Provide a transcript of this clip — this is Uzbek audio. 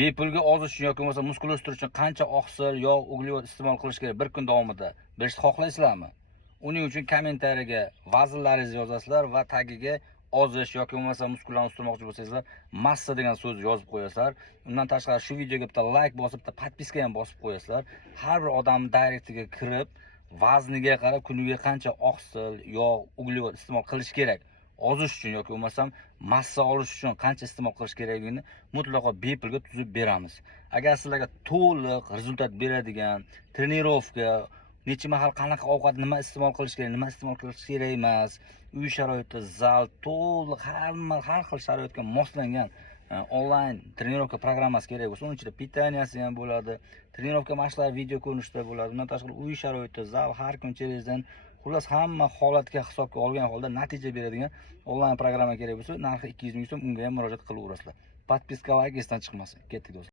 bepulga ozish uchun yoki bo'lmasa muskul o'stirish uchun qancha oqsil, yog', uglevod iste'mol qilish kerak bir kun davomida bilishni xohlaysizlarmi? Uning uchun kommentariyaga vaznlaringizni yozasizlar va tagiga ozish yoki bo'lmasa muskullarni o'stirmoqchi bo'lsangizlar, massa degan so'zni yozib qo'yasizlar. Undan tashqari shu videoga bitta like bosib, bitta podpiska ham bosib qo'yasizlar. Har bir odam direktiga kirib, vazniga qarab kuniga qancha oqsil, yog', uglevod iste'mol qilish kerak. Ozish uchun yoki bo'lmasam massa olish uchun qancha iste'mol qilish kerakligini mutlaqo bepulga tuzib beramiz. Agar sizlarga to'liq rezultat beradigan trenirovka, necha mahal qanaqa ovqat nima iste'mol qilish kerak, nima iste'mol qilish kerak emas, uy sharoiti, zal, to'liq har xil sharoitga moslangan onlayn trenirovka programmasi kerak bo'lsa, uning ichida pitaniyasi ham bo'ladi, trenirovka mashqlari video ko'rinishida bo'ladi. Undan tashqari uy sharoiti, zal, har kun cherezdan xullas hamma holatga hisobga olgan holda natija beradigan onlayn programma kerak bo'lsa, narxi 200 ming so'm, unga ham murojaat qilaverasizlar. Podpiska, like esdan chiqmasin. Ketdik do'stlar.